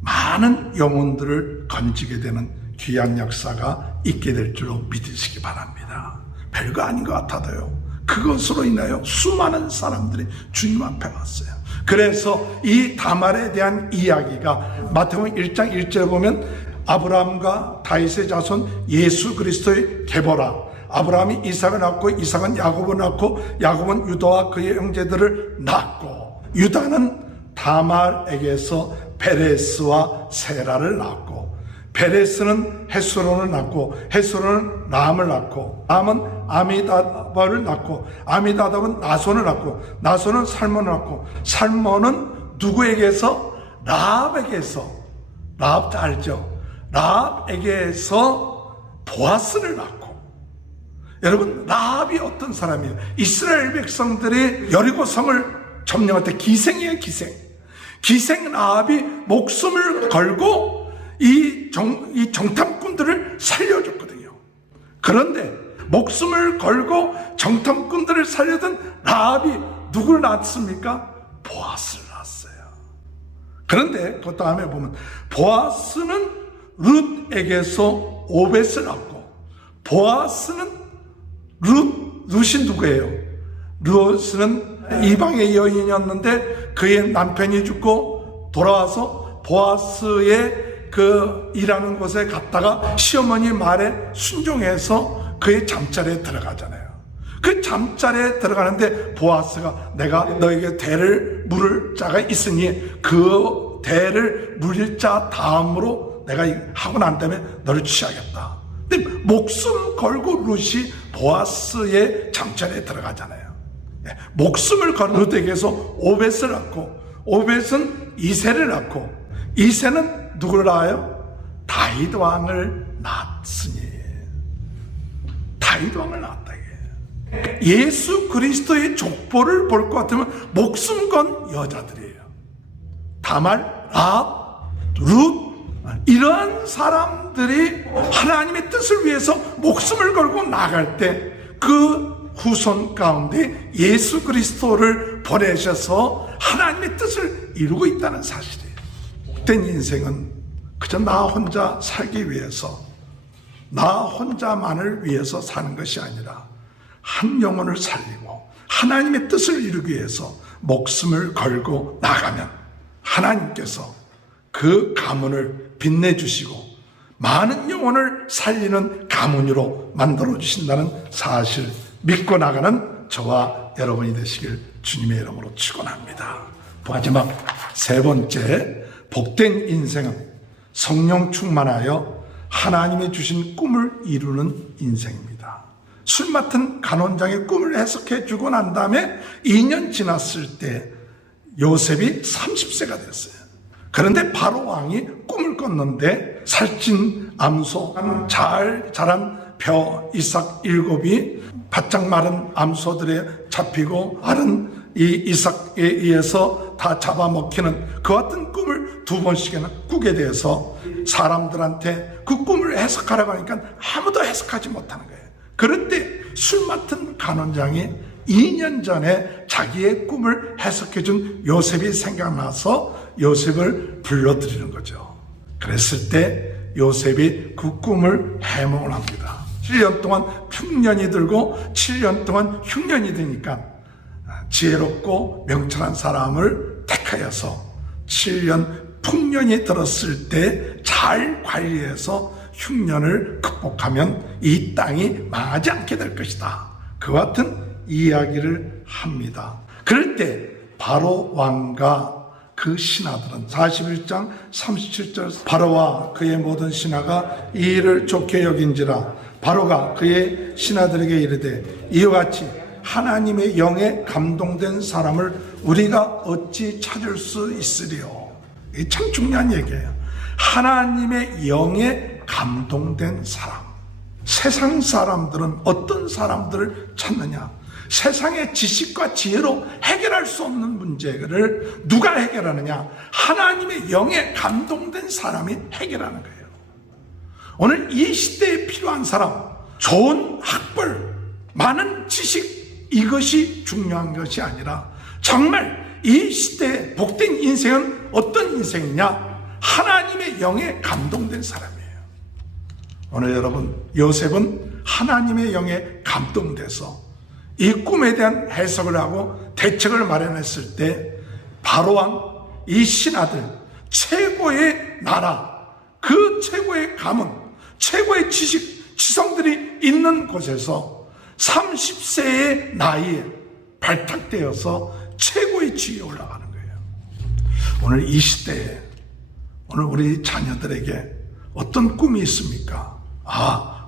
많은 영혼들을 건지게 되는 귀한 역사가 있게 될 줄로 믿으시기 바랍니다. 별거 아닌 것 같아도요, 그것으로 인하여 수많은 사람들이 주님 앞에 왔어요. 그래서 이 다말에 대한 이야기가 마태복음 1장 1절에 보면 아브라함과 다윗의 자손 예수 그리스도의 계보라. 아브라함이 이삭을 낳고 이삭은 야곱을 낳고 야곱은 유다와 그의 형제들을 낳고 유다는 다말에게서 베레스와 세라를 낳고 베레스는 헤스론을 낳고 헤스론은 람을 낳고 람은 아미다바를 낳고 아미다답은 나손을 낳고 나손은 살몬을 낳고 살몬은 누구에게서? 라합에게서. 라합 알죠? 라합에게서 보아스를 낳고. 여러분, 라합이 어떤 사람이에요? 이스라엘 백성들이 여리고성을 점령할 때 기생이에요. 기생 라합이 목숨을 걸고 이 정탐꾼들을 살려줬거든요. 그런데 목숨을 걸고 정탐꾼들을 살려던 라합이 누굴 낳았습니까? 보아스를 낳았어요. 그런데 그 다음에 보면 보아스는 룻에게서 오벳을 낳고 보아스는 룻이 누구예요? 룻은 이방의 여인이었는데 그의 남편이 죽고 돌아와서 보아스의 그 일하는 곳에 갔다가 시어머니 말에 순종해서 그의 잠자리에 들어가잖아요. 그 잠자리에 들어가는데 보아스가 내가 너에게 대를 물을 자가 있으니 그 대를 물릴 자 다음으로 내가 하고 난 다음에 너를 취하겠다. 근데 목숨 걸고 룻이 보아스의 잠자리에 들어가잖아요. 목숨을 걸은 룻에게서 오벳을 낳고 오벳은 이새를 낳고 이새는 누구를 낳아요? 다윗 왕을 낳았으니. 다윗 왕을 낳았다. 예수 그리스도의 족보를 볼 것 같으면 목숨 건 여자들이에요. 다말, 라합, 룻, 이러한 사람들이 하나님의 뜻을 위해서 목숨을 걸고 나갈 때 그 후손 가운데 예수 그리스도를 보내셔서 하나님의 뜻을 이루고 있다는 사실이에요. 복된 인생은 그저 나 혼자 살기 위해서, 나 혼자만을 위해서 사는 것이 아니라 한 영혼을 살리고 하나님의 뜻을 이루기 위해서 목숨을 걸고 나가면 하나님께서 그 가문을 빛내주시고 많은 영혼을 살리는 가문으로 만들어주신다는 사실 믿고 나가는 저와 여러분이 되시길 주님의 이름으로 축원합니다. 마지막 세 번째, 복된 인생은 성령 충만하여 하나님이 주신 꿈을 이루는 인생입니다. 술 맡은 간원장의 꿈을 해석해 주고 난 다음에 2년 지났을 때 요셉이 30세가 됐어요. 그런데 바로 왕이 꿈을 꿨는데 살찐 암소, 잘 자란 벼 이삭 7이 바짝 마른 암소들에 잡히고 마른 이 이삭에 의해서 다 잡아먹히는 그 같은 꿈을 2번씩이나 꾸게 돼서 사람들한테 그 꿈을 해석하라고 하니까 아무도 해석하지 못하는 거예요. 그럴 때 술 맡은 간원장이 2년 전에 자기의 꿈을 해석해준 요셉이 생각나서 요셉을 불러들이는 거죠. 그랬을 때 요셉이 그 꿈을 해몽을 합니다. 7년 동안 풍년이 들고 7년 동안 흉년이 되니까 지혜롭고 명철한 사람을 택하여서 7년 풍년이 들었을 때 잘 관리해서 흉년을 극복하면 이 땅이 망하지 않게 될 것이다. 그 같은 이야기를 합니다. 그럴 때 바로 왕과 그 신하들은 41장 37절 바로와 그의 모든 신하가 이 일을 좋게 여긴지라 바로가 그의 신하들에게 이르되 이와 같이 하나님의 영에 감동된 사람을 우리가 어찌 찾을 수 있으리요. 이게 참 중요한 얘기예요. 하나님의 영에 감동된 사람. 세상 사람들은 어떤 사람들을 찾느냐? 세상의 지식과 지혜로 해결할 수 없는 문제를 누가 해결하느냐? 하나님의 영에 감동된 사람이 해결하는 거예요. 오늘 이 시대에 필요한 사람, 좋은 학벌, 많은 지식, 이것이 중요한 것이 아니라 정말 이 시대에 복된 인생은 어떤 인생이냐? 하나님의 영에 감동된 사람이에요. 오늘 여러분, 요셉은 하나님의 영에 감동돼서 이 꿈에 대한 해석을 하고 대책을 마련했을 때 바로왕, 이 신하들, 최고의 나라, 그 최고의 가문, 최고의 지식, 지성들이 있는 곳에서 30세의 나이에 발탁되어서 최고의 지위에 올라가는 거예요. 오늘 이 시대에 오늘 우리 자녀들에게 어떤 꿈이 있습니까?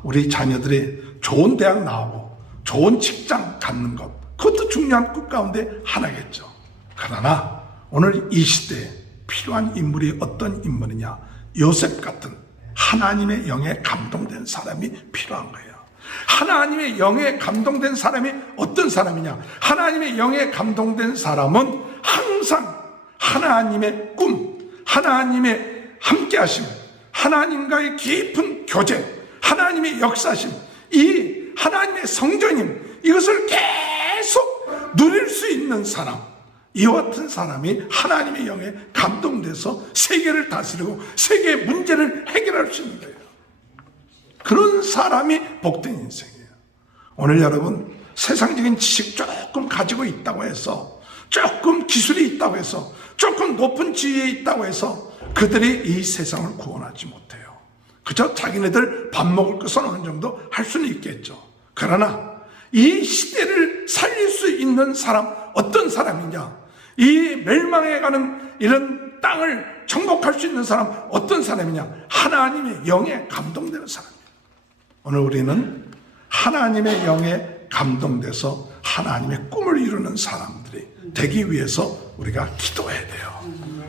우리 자녀들이 좋은 대학 나오고 좋은 직장 갖는 것, 그것도 중요한 꿈 가운데 하나겠죠. 그러나 오늘 이 시대에 필요한 인물이 어떤 인물이냐? 요셉 같은 하나님의 영에 감동된 사람이 필요한 거예요. 하나님의 영에 감동된 사람이 어떤 사람이냐? 하나님의 영에 감동된 사람은 항상 하나님의 꿈, 하나님의 함께하심, 하나님과의 깊은 교제, 하나님의 역사심, 이 하나님의 성전임, 이것을 계속 누릴 수 있는 사람, 이와 같은 사람이 하나님의 영에 감동돼서 세계를 다스리고 세계의 문제를 해결할 수 있는 거예요. 그런 사람이 복된 인생이에요. 오늘 여러분, 세상적인 지식 조금 가지고 있다고 해서, 조금 기술이 있다고 해서, 조금 높은 지위에 있다고 해서 그들이 이 세상을 구원하지 못해요. 그저 자기네들 밥 먹을 것은 어느 정도 할 수는 있겠죠. 그러나 이 시대를 살릴 수 있는 사람, 어떤 사람이냐? 이 멸망해가는 이런 땅을 정복할 수 있는 사람, 어떤 사람이냐? 하나님의 영에 감동되는 사람이에요. 오늘 우리는 하나님의 영에 감동돼서 하나님의 꿈을 이루는 사람들이 되기 위해서 우리가 기도해야 돼요.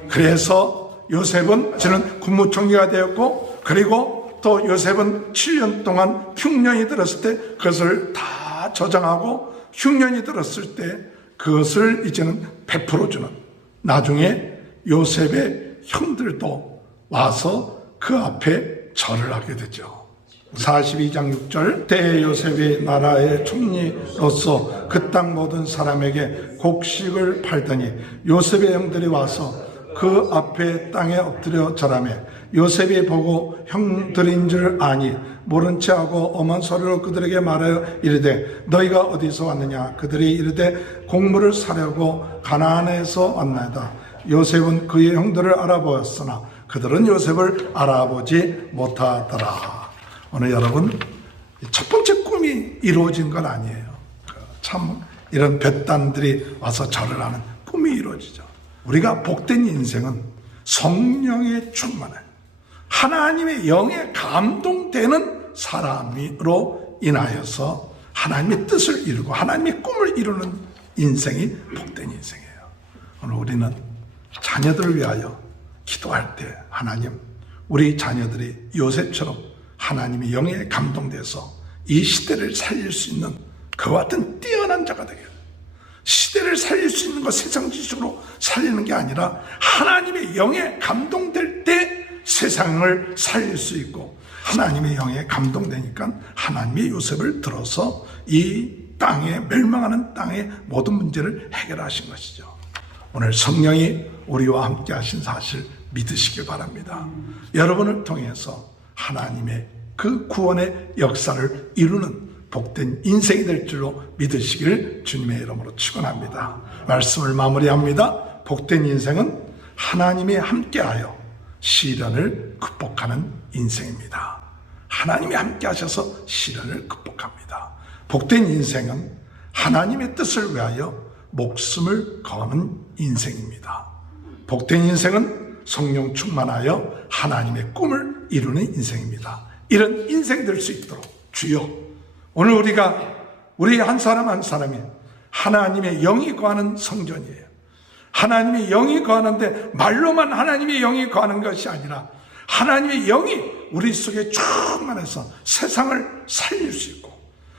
그래서 요셉은 저는 국무총리가 되었고, 그리고 또 요셉은 7년 동안 흉년이 들었을 때 그것을 다 저장하고, 흉년이 들었을 때 그것을 이제는 베풀어주는, 나중에 요셉의 형들도 와서 그 앞에 절을 하게 되죠. 42장 6절 때 요셉이 나라의 총리로서 그 땅 모든 사람에게 곡식을 팔더니 요셉의 형들이 와서 그 앞에 땅에 엎드려 절하며 요셉이 보고 형들인 줄 아니 모른 체하고 엄한 소리로 그들에게 말하여 이르되 너희가 어디서 왔느냐? 그들이 이르되 곡물을 사려고 가나안에서 왔나이다. 요셉은 그의 형들을 알아보았으나 그들은 요셉을 알아보지 못하더라. 오늘 여러분, 첫 번째 꿈이 이루어진 건 아니에요. 참 이런 볕단들이 와서 절을 하는 꿈이 이루어지죠. 우리가 복된 인생은 성령의 충만을, 하나님의 영에 감동되는 사람으로 인하여서 하나님의 뜻을 이루고 하나님의 꿈을 이루는 인생이 복된 인생이에요. 오늘 우리는 자녀들을 위하여 기도할 때 하나님, 우리 자녀들이 요셉처럼 하나님의 영에 감동돼서 이 시대를 살릴 수 있는 그와 같은 뛰어난 자가 되게, 시대를 살릴 수 있는 것 세상 지식으로 살리는 게 아니라 하나님의 영에 감동될 때 세상을 살릴 수 있고, 하나님의 영에 감동되니까 하나님의 요셉을 들어서 이 땅에, 멸망하는 땅의 모든 문제를 해결하신 것이죠. 오늘 성령이 우리와 함께 하신 사실 믿으시길 바랍니다. 여러분을 통해서 하나님의 그 구원의 역사를 이루는 복된 인생이 될 줄로 믿으시길 주님의 이름으로 축원합니다. 말씀을 마무리합니다. 복된 인생은 하나님이 함께하여 시련을 극복하는 인생입니다. 하나님이 함께 하셔서 시련을 극복합니다. 복된 인생은 하나님의 뜻을 위하여 목숨을 거는 인생입니다. 복된 인생은 성령 충만하여 하나님의 꿈을 이루는 인생입니다. 이런 인생 될 수 있도록 주여, 오늘 우리 한 사람 한 사람이 하나님의 영이 거하는 성전이에요. 하나님의 영이 거하는데 말로만 하나님의 영이 거하는 것이 아니라 하나님의 영이 우리 속에 충만해서 세상을 살릴 수 있고,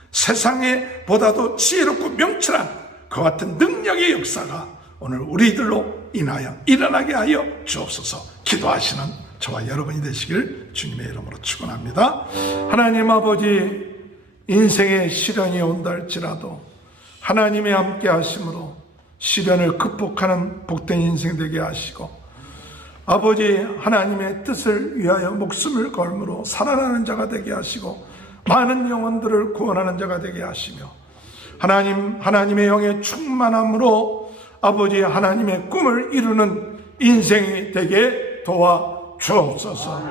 세상에 보다도 지혜롭고 명철한 그 같은 능력의 역사가 오늘 우리들로 인하여 일어나게 하여 주옵소서. 기도하시는 저와 여러분이 되시길 주님의 이름으로 축원합니다. 하나님 아버지, 인생에 시련이 온다 할지라도 하나님의 함께 하심으로 시련을 극복하는 복된 인생 되게 하시고, 아버지 하나님의 뜻을 위하여 목숨을 걸므로 살아나는 자가 되게 하시고, 많은 영혼들을 구원하는 자가 되게 하시며, 하나님의 영의 충만함으로 아버지 하나님의 꿈을 이루는 인생이 되게 도와 주옵소서.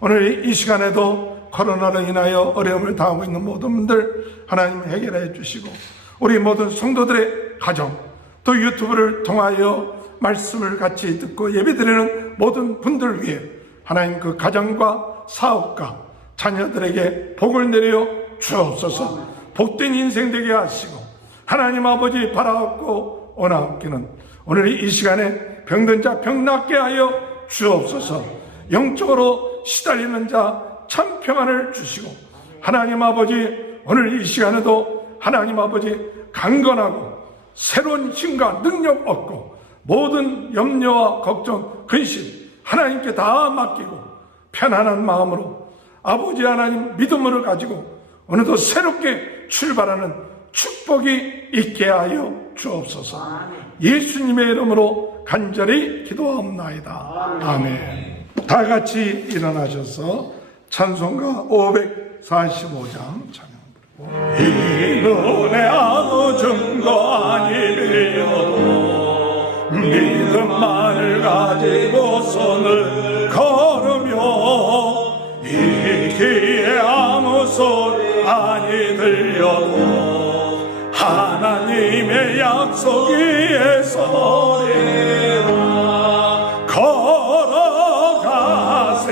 오늘 이 시간에도 코로나로 인하여 어려움을 당하고 있는 모든 분들 하나님 해결해 주시고, 우리 모든 성도들의 가정, 또 유튜브를 통하여 말씀을 같이 듣고 예배드리는 모든 분들 위해 하나님 그 가정과 사업과 자녀들에게 복을 내려 주옵소서. 복된 인생 되게 하시고, 하나님 아버지 바라옵고 원하옵기는 오늘 이 시간에 병든 자 병 낫게 하여 주옵소서. 영적으로 시달리는 자 참 평안을 주시고, 하나님 아버지 오늘 이 시간에도 하나님 아버지 강건하고 새로운 힘과 능력 얻고, 모든 염려와 걱정, 근심 하나님께 다 맡기고 편안한 마음으로 아버지 하나님 믿음을 가지고 오늘도 새롭게 출발하는 축복이 있게 하여 주옵소서. 예수님의 이름으로 간절히 기도하옵나이다. 아멘. 다 같이 일어나셔서 찬송가 545장 찬양. 이 눈에 아무 증거 아니되어도 믿음만을 가지고 손을 걸으며, 이 귀에 아무 소리 아니 들려도 하나님의 약속 위에 서리라. 걸어가세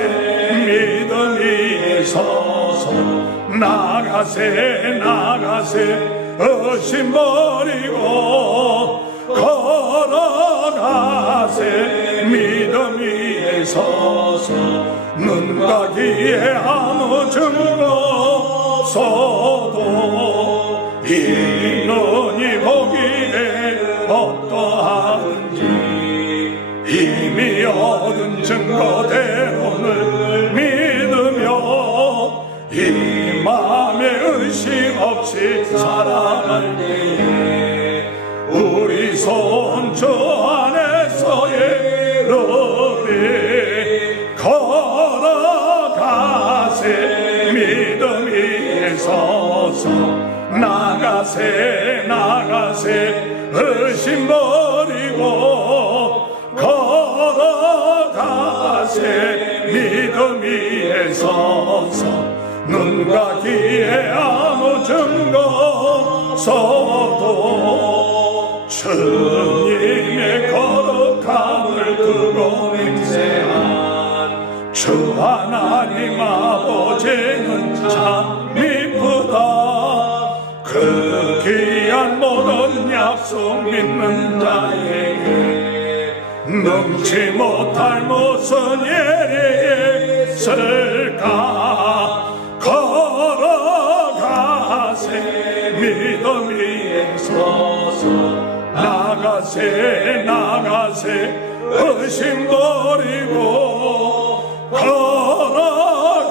믿음이 서서, 나가세 의심 버리고, 걸어가세 믿음 위에 서서, 눈과 귀에 아무 증거 서도 이 눈이 보기에 어떠한지 이미 얻은 증거대로를 믿으며, 이 마음에 의심 없이 살아갈 때에 우리 손 주 안에서의 룰이 걸어가세 믿음 위에 서서, 나가세 의심 버리고, 걸어가세 믿음 위에 서서, 눈과 귀에 아무 증거 서도 주님의 거룩함을 두고 맹세한 주 하나님 아버지는 참 이쁘다. 그 귀한 모든 약속 믿는 자에게 능치 못할 무슨 일이 있을까. 걸어가세 믿음 위에 서서 나가세 의심 버리고 걸어가세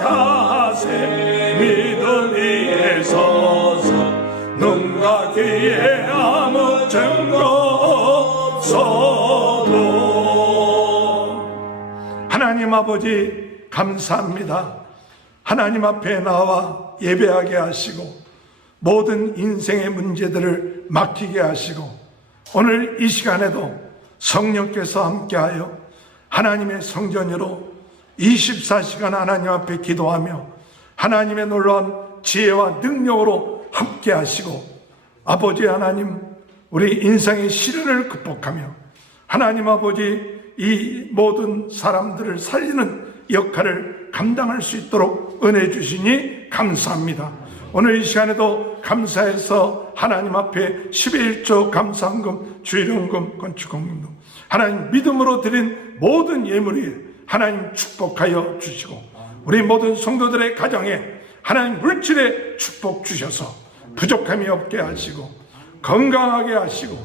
믿음 위에 서서 눈과 귀에 아무 증거 없어도. 하나님 아버지 감사합니다. 하나님 앞에 나와 예배하게 하시고 모든 인생의 문제들을 맡기게 하시고 오늘 이 시간에도 성령께서 함께하여 하나님의 성전으로 24시간 하나님 앞에 기도하며 하나님의 놀라운 지혜와 능력으로 함께하시고 아버지 하나님 우리 인생의 시련을 극복하며 하나님 아버지 이 모든 사람들을 살리는 역할을 감당할 수 있도록 은혜 주시니 감사합니다. 오늘 이 시간에도 감사해서 하나님 앞에 11조 감사헌금, 주일헌금, 건축헌금도 하나님 믿음으로 드린 모든 예물이 하나님 축복하여 주시고 우리 모든 성도들의 가정에 하나님 물질의 축복 주셔서 부족함이 없게 하시고 건강하게 하시고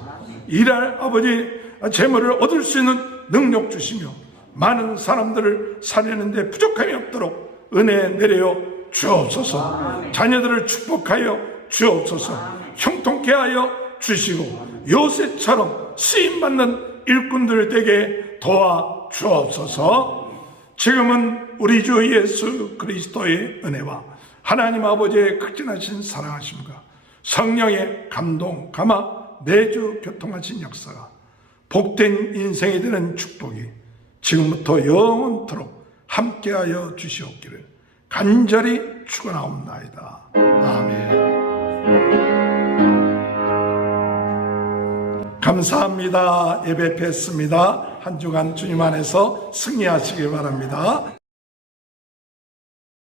일할 아버지 재물을 얻을 수 있는 능력 주시며 많은 사람들을 살리는데 부족함이 없도록 은혜 내려 주옵소서. 자녀들을 축복하여 주옵소서. 형통케 하여 주시고 요새처럼 쓰임받는 일꾼들 되게 도와 주옵소서. 지금은 우리 주 예수 그리스도의 은혜와 하나님 아버지의 극진하신 사랑하심과 성령의 감동, 감화, 매주 교통하신 역사가 복된 인생이 되는 축복이 지금부터 영원토록 함께하여 주시옵기를 간절히 축원하옵나이다. 아멘. 감사합니다. 예배 뵙습니다. 한 주간 주님 안에서 승리하시기 바랍니다.